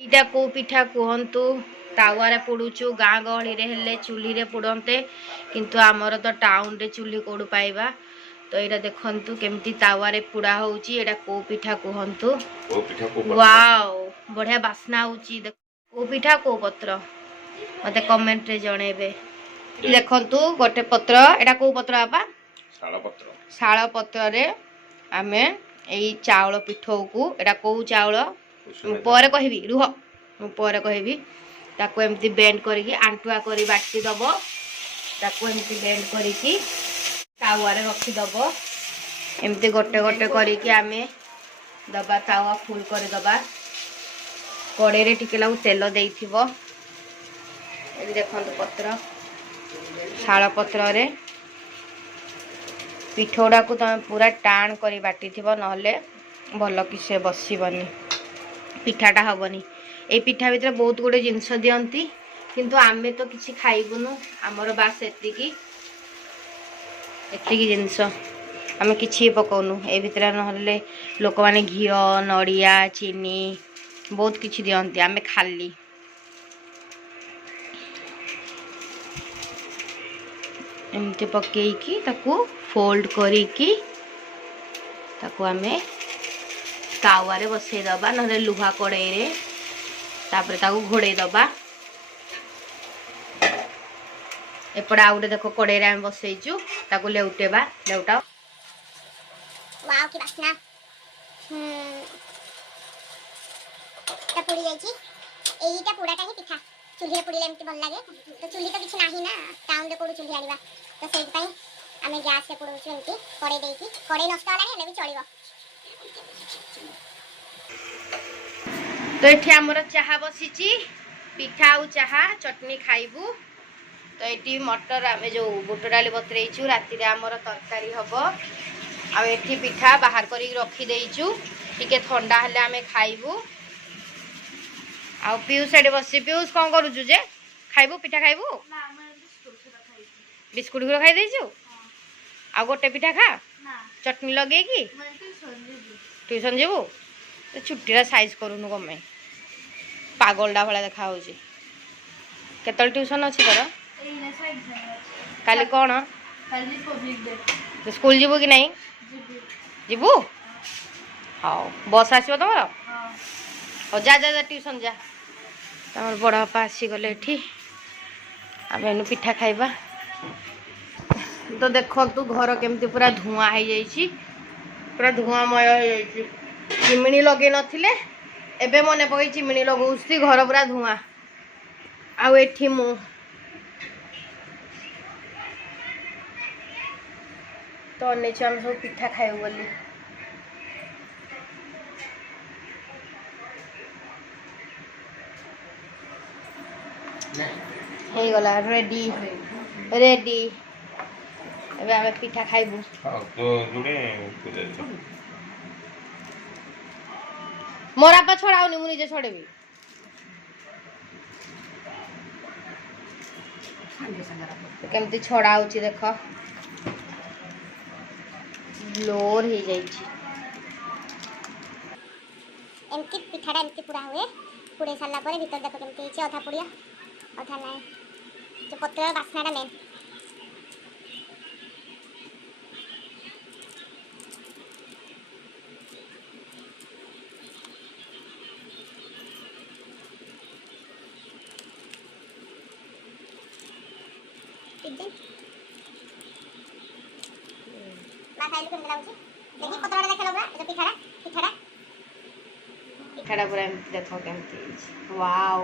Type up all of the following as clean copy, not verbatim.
इटा को पिठा कहतु तावारे पोड़ुचु गाँ गहली हेले चूल्ही रे पोड़ते किंतु आमर तो टाउन रे चूल्ही कोड़ पाइबा तो यहाँ देखु केमती तावारे पोड़ा होउची एटा को पिठा कहतु वाओ बढ़िया बास्ना होउची को पिठा को पत्र मते कमेंट रे जणेबे देखंतु गोटे पत्र एटा को पत्र आपा शाल पत्र रे आमे एई चावल पिठौ को एटा को चावल पर कहबी रुह पर कहबी ताको एमती बेंड करके आंटुआ करी बाटी दब ताको एमती बेंड करके तावा रे रखी दब एमती गोटे गोटे करके आमे दबा तावा फुल कर दबा कड़े रे टिके लागू तेल देइथिबो एबी देखंतु पत्र शाल पत्र रे पिठोड़ा को तुम पूरा टाण करी बाटी थिबो नहले भल कि से बसिबनी पिठाटा हेनी ये पिठा भितर बहुत गुड़े जिनस दियंती किंतु आमे तो किसी खाइबुनु आमर बास एतिकी जिनस आमे किछि पकाउनु ए भितर नहले लोक माने घी नड़िया चीनी बहुत किछि दियंती आमे खाली एमती पकेकी ताकू फोल्ड करिकी ताकू आमे तावा रे बसई दबा नहले लुहा कड़ाई रे तापर ताकू घोड़े दबा एपड़ा आउटे देखो कड़ाई रे आमे बसईचु ताकू लेउटेबा लेउटाओ वाओ की बास्ना ता पुड़ी जाईची एईटा पुड़ाटा ही पिठा चुल्ही रे पुड़ीले एमती भल लागे तो चुल्ही तो किछ नाही ना टाउन रे कोड चुल्ही आनिबा तो सेइ पई आमे गैस रे पुड़ौछु एमती कड़ाई देकी कड़ाई नष्ट होला हेले भी चलिबो तो ये आमर चाहा बसीची पिठा आउ चाहा चटनी खाइबू तो ये मटर आम जो बुट डाली बतरेचु राति रे आमर तरकारी हम आ एठी पिठा बाहर कर रखी देइचु टिके ठंडा हेले आमे खाइबू आ पीयूष एडे बसी पीयूष कौन करूचु जे खाइबू पिठा खाइबू बिस्कुट गुड़ खाई देइचु आ गोटे पिठा खा चटनी लगे कि ट्यूशन जीवु तो छुट्टी साइज करूनु कमे पागलडा भाला देखा होची केतल ट्यूशन अछि तोर काली कोन स्कूल जीवु कि नहीं जीवु हां बस आसीबो तमर हो जा जा जा ट्यूशन जा तमर बड़ बापा आसी गले एठी आमे एनु पिठा खाइबा तो देखंतु घर केमती पूरा धुआं हो जाइछि पूरा धुआंमय हो जाइछि चिमनी लगे नथिले एबे मने पकई चिमनी लगौसी घर पूरा धुआं आउ एठी मु तो अनेछु हम सब पिठा खाइबो बोली हे गला रेडी रेडी एबे आमे पिठा खाइबो तो जुड़े मोरा पा छड़ाउनी मु निजे छड़ेबी केमती छड़ा होची देख लोर हो जाइछि एमती पिठाटा एमती पुड़ा हुए पुड़े सारा पर भीतर देखो केमती होची अधा पुड़िया अधा नाही जो पत्र बास्नाटा मेन पिठाटा पूरा देख केमती वाओ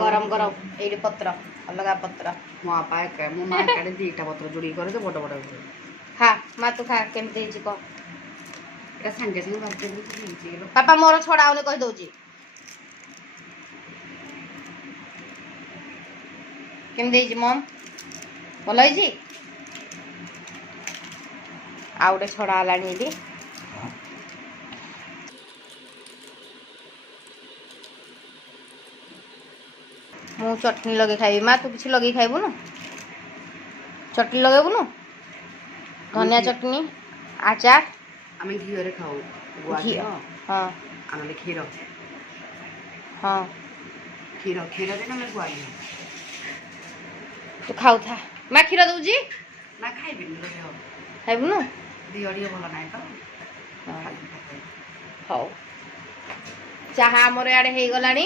गरम गरम एडी पत्र अलगा पत्र मो आपा के मो मां काडे दीटा पत्र जोड़ी करे तो बड़ बड़ खा मा तू खा केमती हिची को एटा संगे संगे बात दे हिची पापा मोर छड़ाउने कहि दउची केमती हिची मम भल हिची आउटे छड़ा हलानी एडी मु चटनी लगे खाइबी माँ तू किसी लगे खाइबु न चटनी लगेबु न धनिया चटनी आचार आमे घी रे खाऊ घी हां आमे खीर हां କ୍ଷୀର କ୍ଷୀରରେ ନହେଲେ ଗୁଆଘି ତୁ ଖାଉଥା ମା କ୍ଷୀର ଦଉଛି ନା ଖାଇବିନି ଲୋ ଦେହ ଖାଇବୁନୁ ଦିହ ଟିକେ ଭଲ ନାହିଁ ତ ହଉ ଚାହା ଆମର ଇଆଡ଼େ ହେଇଗଲାଣି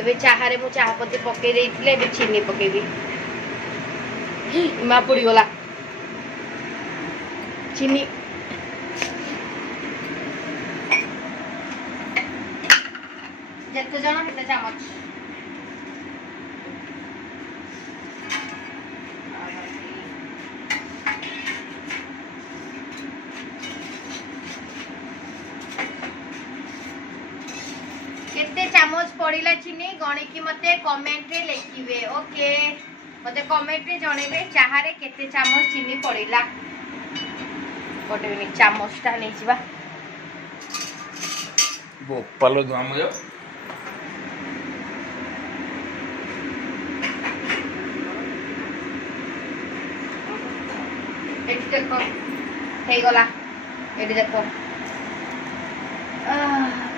ଏବେ ଚାହାରେ ମୁଁ ଚାହା ପତି ପକେଇ ଦେଇଥିଲି ଏବେ ଚିନି ପକେଇବି ମା ପୋଡ଼ିଗଲା ଚିନି ଯେତେ ଜଣ ସେତେ ଚାମଚ केते चामच पड़िला चिनी गणिकी मते कमेंट रे लिखिबे ओके मते कमेंट रे जणेबे चाहारे केते चामच चिनी पड़िला गोटे मिनिट चामचटा नै जिबा बोपालो दुआमयो एटी देखो हे गला एटी देखो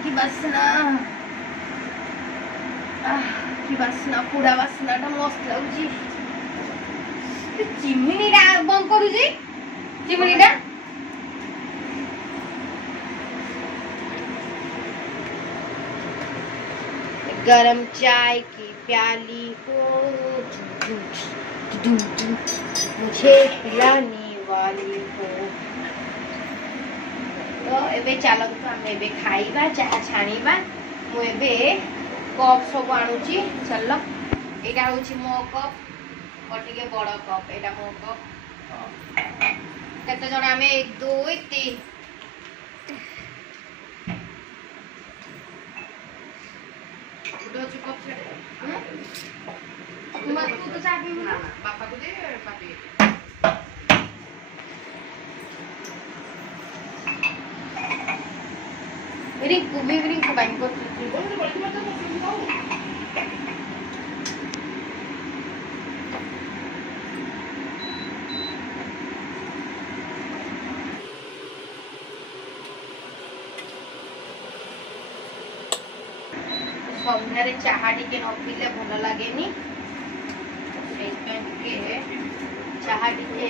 की बासना की बासना पूरा बासनाटा मस्त लाଗୁଛି चिमनीटा बंद करूजी चिमनीटा गरम चाय की प्याली को मुझे पिलाने वाली हो तो एबे चलतु आम एबे खाइबा चाहा छाणीबा मु एबे कप सब आणुची चल एटा होची मो कप और टिके बड़ कप एटा मो कप केते जण आमे 1 2 3 उडो ची कप छे मत तू तो चाबी ना पापा को दे पापी रिंकू भी रिंकू बाइन को सन्धारे चाहा टिके न पीले भल लागेनी चाहा टिके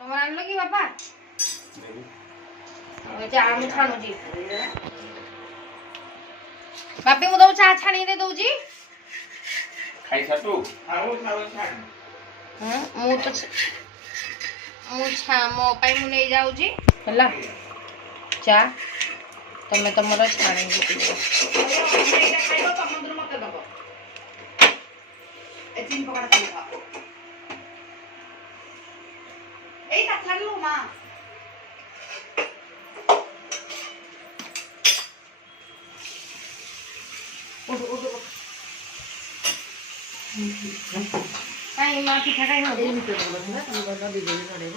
तुम आनल कि बापा चाहा मु छाणुची बापी मु चाहा छाणी दे दउची खाई छाटू खाओ खाओ छाट मु तो मो पाई मु नहीं जाउची हला चा तमे तमरो छाणी दे ଏଇଟା ଖାଇବ ତମନ୍ଦର ମତେ ଦବ ଏ ଚିନି ପକଡା ଖାଇବ ଏଇ କାଟଲା लो ମା ओडो ओडो काई मां पिठा काई हो ଏଇ ଭିତରେ ଦବ ନା ତମେ ଗଲ ଦିଦିନି ପଡେଇବ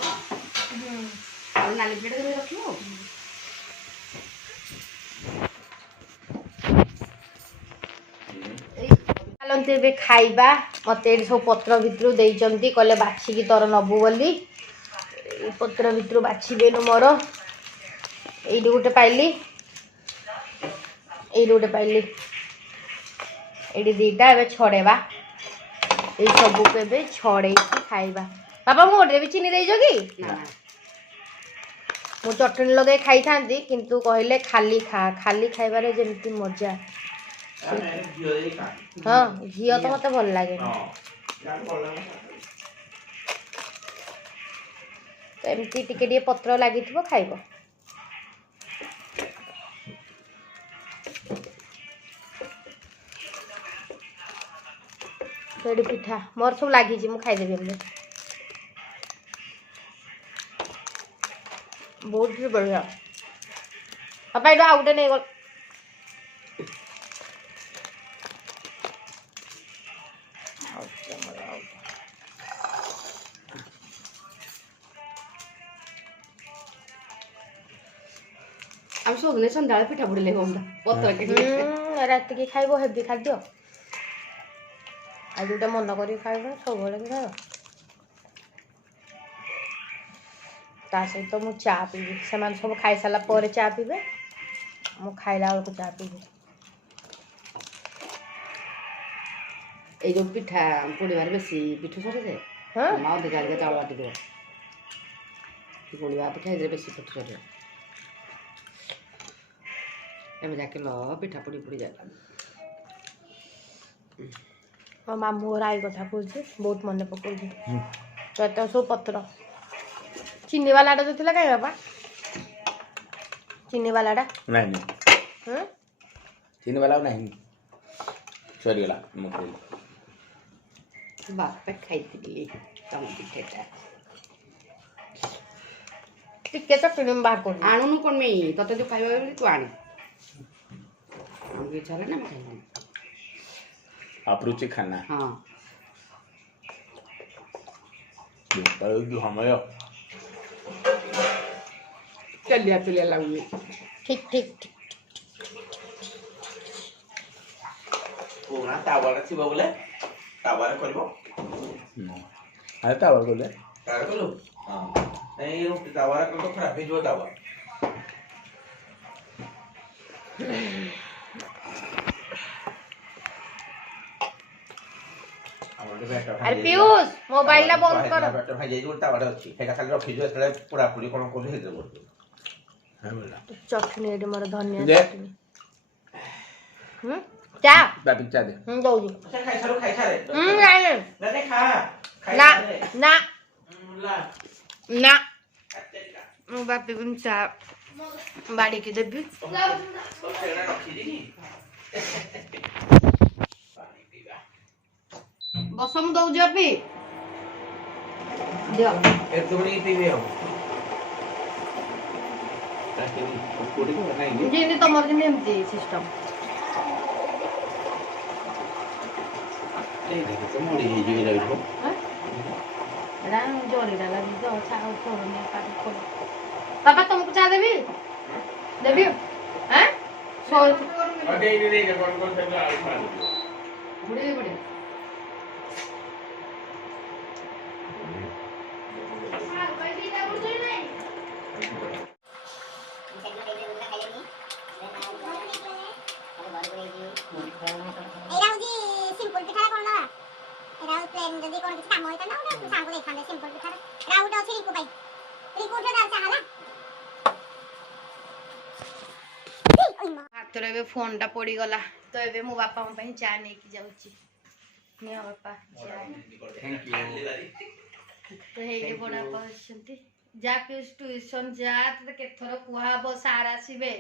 ଆଉ ନାଲି ପ୍ଲେଟ କରି ରଖିବ चलते एबे खाइबा मते एडी सब पत्र भितरु देइचंती कहले बाछी की तोर नबु बोली ए पत्र भितरु बाछीबे न मोर एडी गुटे पाइली एडी गुटे पाइली एडी दीटा एबे छड़ेबा ए सब को एबे छड़े की खाइबा बाबा मोरे भी चीनी देइजो की मु चटनी लगे खाई थांती किंतु कहले खाली खा खाली खाइबारे जेमती मजा हाँ घी तो मत भल लगे तो एमती टिके टिके पत्र लगी खाइब पिठा मोर सब लगी मु खाईदेवी बहुत ही बढ़िया पापा ये आउटे नहीं गल हम सब ने संध्या पिठा पड़े ले पत्र के रात की खाइबो हेवी खाद्य ଆଉ ଯୋଉଟା ମନ କରିକି ଖାଇବ ସବୁବେଳେ କି ଖାଇବ। ତା ସହିତ ମୁଁ ଚା ପିଇବି। ସେମାନେ ସବୁ ଖାଇସାରିଲା ପରେ ଚା ପିଇବେ, ମୁଁ ଖାଇଲା ବେଳକୁ ଚା ପିଇବି। ଏଇ ଯୋଉ ପିଠା ପୋଡ଼ିବାରେ ବେଶୀ ପିଠୁ ସରିଯାଏ। ହଁ ମାମା ଅଧିକା ଅଧିକା ଚାଉଳ ବାଟି ଦିଅ। ପୋଡ଼ିବା ପିଠା ଏଥିରେ ବେଶୀ ପିଠୁ ସରିଯାଏ। ଏବେ ଯାକେ ପିଠା ପୋଡ଼ି ପୋଡ଼ି ଯାଏ। ମୋ ମାମୁଁ ଘର ଆଈ କଥା କହୁଛି, ବହୁତ ମନେ ପକଉଛି। ତ ଏତ ସବୁ ପତ୍ର ଚିନି ବାଲାଟା ତ ଥିଲା କାଇଁ ବାପା? ଚିନି ବାଲାଟା ନାହିଁ ହୁଁ ଚିନି ବାଲା ନାହିଁ, ସରିଗଲା ମୁଁ ଖାଇଲି। ବାପା ଖାଇଥିଲି ତମ ପିଠାଟା। ଟିକେ ଚଟଣି ମୁଁ ବାହାର କରୁଛି। ଆଣୁନୁ କ'ଣ ନେଇ ତତେ ଯୋଉ ଖାଇବା ବୋଲି ତୁ ଆଣେ। ଆମକୁ ଇଚ୍ଛା ହେଲା ନା ଆମେ ଖାଇବୁ। अपरुचि खाना ହଁ जो समय ଚଲିଆ ଚଲିଆ ଲାଗୁଛି। ଠିକ ଠିକ ଠିକ। ପୁରୁଣା ତାୱାଟା ଥିବ ବୋଲେ ତାୱାରେ କରିବ। ଆରେ ତାୱାରେ କଲେ ତାୱାରେ କଲୁ ହଁ ନାଇଁ ରୁଟି ତାୱାରେ କଲେ ତ ଖରାପ ହେଇଯିବ ତାୱା। ଆରେ ପିୟୁଷ ମୋବାଇଲ ଟା ବନ୍ଦ କର। ଭାଇ ଯାଇ ଗୋଟେ ତାୱାଟା ଅଛି ସେଇଟା ଖାଲି ରଖିଛୁ, ଯେତେବେଳେ ପୋଡ଼ାପୋଡ଼ି କ'ଣ କରୁ ହେଇଯିବ ବୋଲୁ। ଚଟଣି ଏଠି ମୋର ଧନିଆ ଦେ। ଚଟଣି। ଚା ବାପି ଚା ଦେ। ଦଉଛି। ଖାଇସାରୁ ଖାଇସାରେ ନାଇଁ ନାଇଁ ଖା ନା ନା ନା ମୁଁ ବାପିକୁ ଚା ବାଡ଼ିକି ଦେବି। ବସ ମୁଁ ଦଉଛି ବାପି ଦିଅ। ଯେମିତି ତମର ଯେମିତି ଏମିତି ସିଷ୍ଟମ। ଜରିଟା ଲାଗି ବାପା ତମକୁ ଚା ଦେବି ଦେବି ଯଦି କ'ଣ କିଛି କାମ ହେଇଥାନ୍ତା ଗୋଟେ ସାଙ୍ଗକୁ ଦେଇଥାନ୍ତେ ସିମ୍ପଲ ପିଠାଟା। ଆଉ ଗୋଟେ ଅଛି ରିଙ୍କୁ ପାଇଁ, ରିଙ୍କୁ ଉଠେଇ ଚାହା ହେଲା। ହାତରେ ଏବେ ଫୋନଟା ପଡ଼ିଗଲା, ତ ଏବେ ମୋ ବାପାଙ୍କ ପାଇଁ ଚା ନେଇକି ଯାଉଛି। ନିଅ ବାପା ଚା। ତ ହେଇଠି ବଡ଼ ବାପା ଅଛନ୍ତି। ଯା ପିୟୁଷ ଟ୍ୟୁସନ ଯା, ତତେ କେତେଥର କୁହାହବ ସାର୍ ଆସିବେ।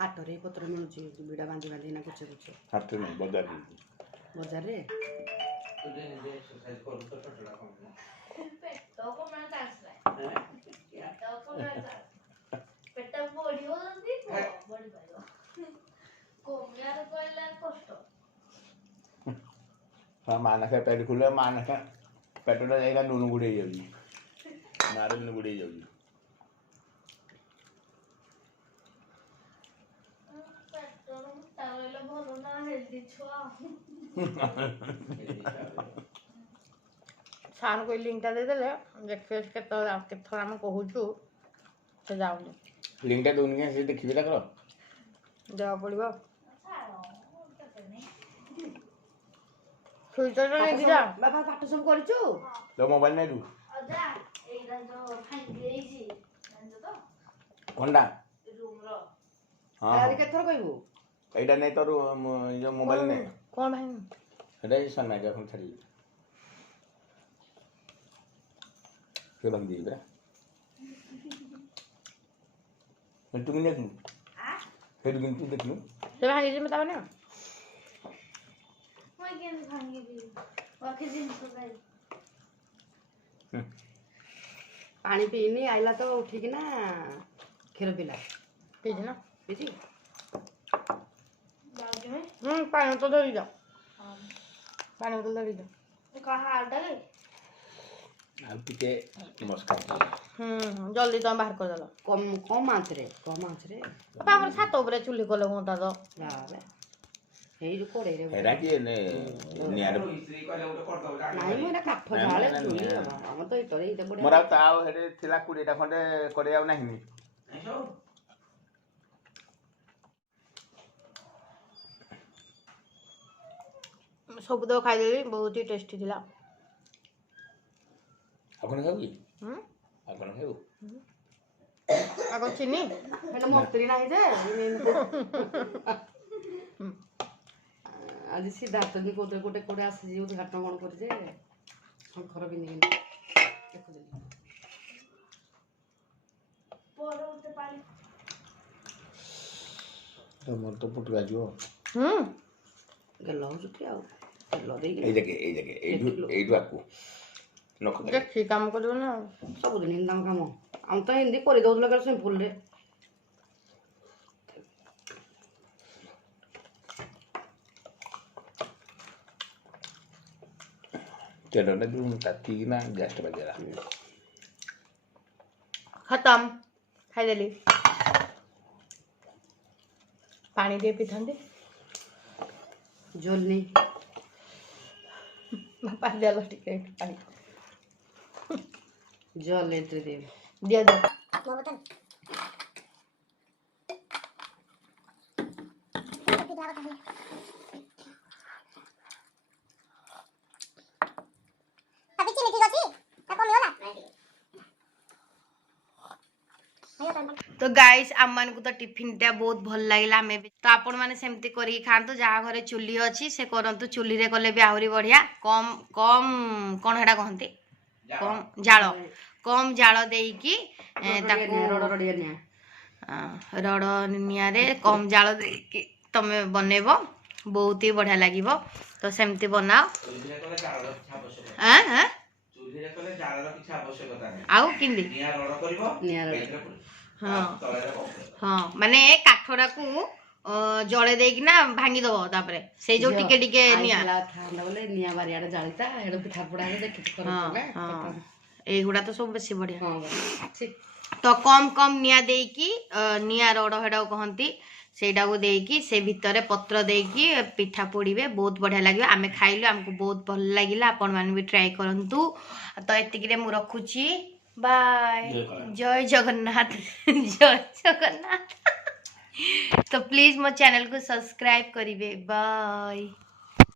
ହାଟରେ ପତ୍ର ମିଳୁଛି, ବିଡ଼ା ବାନ୍ଧି ବାନ୍ଧି ନା କୁଚେ କୁଚେ। ହାଟରେ ନାହିଁ ବଜାରରେ। ବଜାରରେ ମାନେକା ପେଟ ଖୋଲିବ, ମାନେକା ପେଟଟା ଯାଇକା ଲୁଣ ଗୁଡ଼େଇ ଯାଉଛି, ମାରେ ଲୁଣ ଗୁଡ଼େଇ ଯାଉଛି। ସାର୍ଙ୍କୁ ଲିଙ୍କଟା ଦେଇଦେଲେ ଦେଖିବେ କେତେଥର ଆମେ କହୁଛୁ ସେ ଯାଉନି। ଲିଙ୍କଟା ଦଉନି କାଇଁ, ସେ ଦେଖିବେ ତାଙ୍କର ଦେବାକୁ ପଡ଼ିବ। ସୁଇଚଟା ନେଇକି ଯା। ବାବା ପାଠ ସବୁ କରିଛୁ? ତୋ ମୋବାଇଲ ନାଇଁ ତୁ କଣଟା? ହଁ କେତେଥର କହିବୁ? ଏଇଟା ନାଇଁ ତୋର ଯୋଉ ମୋବାଇଲ ନାଇଁ କ'ଣ ଭାଇ ସେଟା ସନ୍ନାଇକା এখন ଛାଡ଼ିଲି ସେ ବାନ୍ଧି ଦେଇ ପରା ତୁ କେମିତି ଦେଖିଲୁ? ସେଇଠୁ କେମିତି ଦେଖିଲୁ? ସେ ଭାଙ୍ଗିଯିବ ତାମାନେ। ପାଣି ପିଇନି ଆଇଲା ତ ଉଠିକିନା କ୍ଷୀର ପିଲା ପିଇଛି ନା ପିଇଛି ପାଣି ବୋତଲ ଧରି ଯାଅ ପାଣି ବୋତଲ ଧରି ଯାଅ ଆଉ ଟିକେ ମସ୍କା ଜଲ୍ଦି ତମେ ବାହାର କରିଦେଲ କମ୍ ଆଞ୍ଚରେ ଆମର ଛାତ ଉପରେ ଚୁଲି କଲେ ହୁଅନ୍ତା ତ ଯାହା ଏଇ ଯୋଉ କଡ଼େଇରେ ହେରା କିଏ ନିଆଁରେ ନାଇଁ ମୁଁ ଏଇଟା କାଠ ଜାଳେ ଚୁଲି ଆମର ତ ଏଇଟା ବଢିଆ ମୋର ଆଉ ତା ଆଉ ହେରେ ଥିଲା 20ଟା ଖଣ୍ଡେ କଡ଼େଇ ଆଉ ନାହିଁ ସବୁ ତ ଖାଇଦେଲି ବହୁତ ହି ଟେଷ୍ଟି ଥିଲା ଆଉ କଣ ଖାଇବୁ କି ଆଉ କଣ ଖାଇବୁ ଆଉ କଣ ଚିନି ହେଲେ ମନ୍ତ୍ରୀ ନାହିଁ ଯେ ଆଜି ସିଦ୍ଧାର୍ଥ ବି କହୁଥିଲେ ଗୋଟେ କୋଉଠି ଆସିଛି ଉଦ୍ଘାଟନ କଣ କରୁଛି ଯେ ଶଙ୍ଖର ପିନ୍ଧିକିନି ଦେଖୁଥିଲି ମୋର ତ ପୁଟୁକା ଯିବ ଗେଲ ହଉଛି କି ଆଉ ତେଲ ଦେଇକି ଏଇଠୁ ଆକୁ ନଖ ଦେଖି କାମ କରିବ ନା ସବୁଦିନ ହିନ୍ଦୀ ତାଙ୍କ କାମ ଆମେ ତ ହିନ୍ଦୀ କରିଦେଉଥିଲେ କାଲି ସିମ୍ପୁଲରେ ତେଲଟା ଯୋଉ ତାତିକିନା ଗ୍ୟାସଟା ବାଜିଲା ଖତମ ଖାଇଦେଲି ପାଣି ଟିକେ ପିଇଥାନ୍ତି ଜଲ୍ନି ପାଣିଦେଲ ଟିକେ ପାଣି ଜଲ୍ ଏଣ୍ଟ୍ରି ଦେବି ଦିଅ ଦିଅ ମୋ ବୋତଲ अभी चिनी ठीक अछि ता कमी होला तो गाइस आम मान को तो टिफिन टा बहुत भल लगिला हमें भी तो आपण माने सेमती करी खांतु जहाँ घरे चुली अछि से करंतु चुली रे कले भी आहुरी बढ़िया कम कम कोन हेडा कहंती कम कम जाल देकी रड़ निया रे कम जाल देकी तमे बनेबो बहुत ही बढ़िया लागिबो तो सेमती बनाओ आउ किंदी हाँ हाँ माने काठरा को जळे देकी ना भांगी दबो तापरे से जो टिके टिके निया ठांडा बोले निया बारियाडे जाळीता हेडो पिठा पडा हे देखि हाँ हाँ एगुड़ा तो सब बेसी बढ़िया हां ठीक तो कम कम निया देकी निया रड़ हेडा कहंती सेटा को देकी से भितरे पत्र देकी पिठा पोड़ीबे बहुत बढ़िया लगे आमे खाइलु हमको बहुत भल लागिला आपण मान भी ट्राई करंतु तो एतिकी रे मु रखुची बाय जय जगन्नाथ जय जगन्नाथ तो प्लीज मो चैनल को सब्सक्राइब करिवे बाय।